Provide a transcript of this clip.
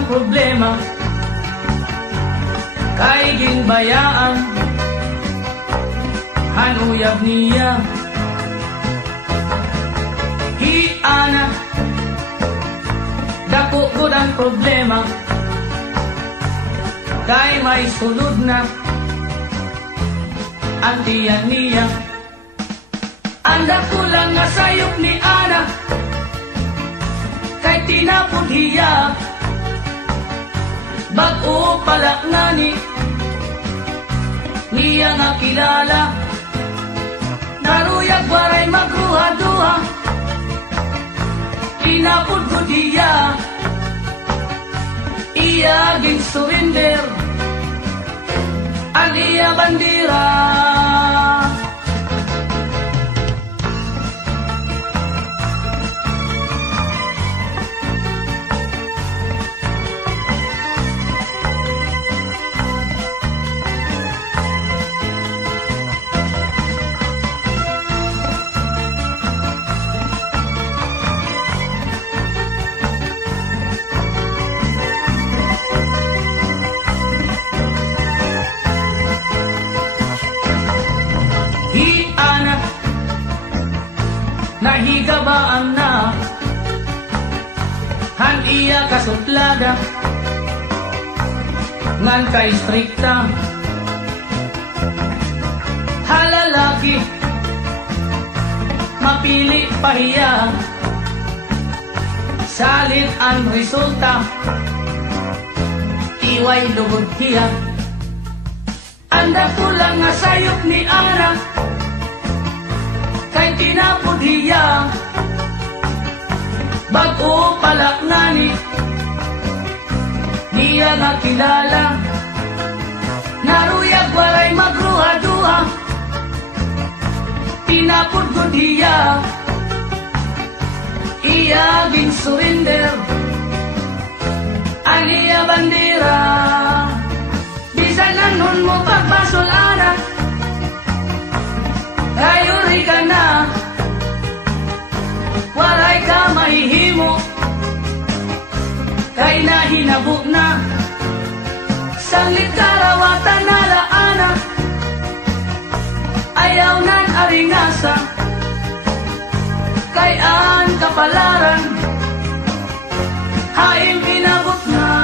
ang problema, kay ginbayaan hanuyab niya. Hiana, dako gud ang problema, kay may sulod na ang tiyan niya. Ang dako lang nga sayop ni Ana, kay tinapod hiya. Bag-o pala ngani niya nga kilala, naruyag waray magruha-duha, tinapod ko diya. Iya gin surrender ang iya bandira. Nahigabaan na han iya kasuplada, ngan kay strikta halalaki mapili pahiya. Salit ang resulta, iway lugod hiya. Anda kulang nga sayop ni Ana, kay tinapod hiya. Bag-o pala ngani niya nga kilala, naruyag waray magruha-duha, tinapod gud hiya. Iya gin surrender ang iya bandira. Bisan nanon mo pagbasol Ana, ayuri ka na, walay ka mahihimo, kay nahinabo na sanglit karawatan nala Ana. Ayaw nan aringasa, kay ang kapalaran haing pinabot na.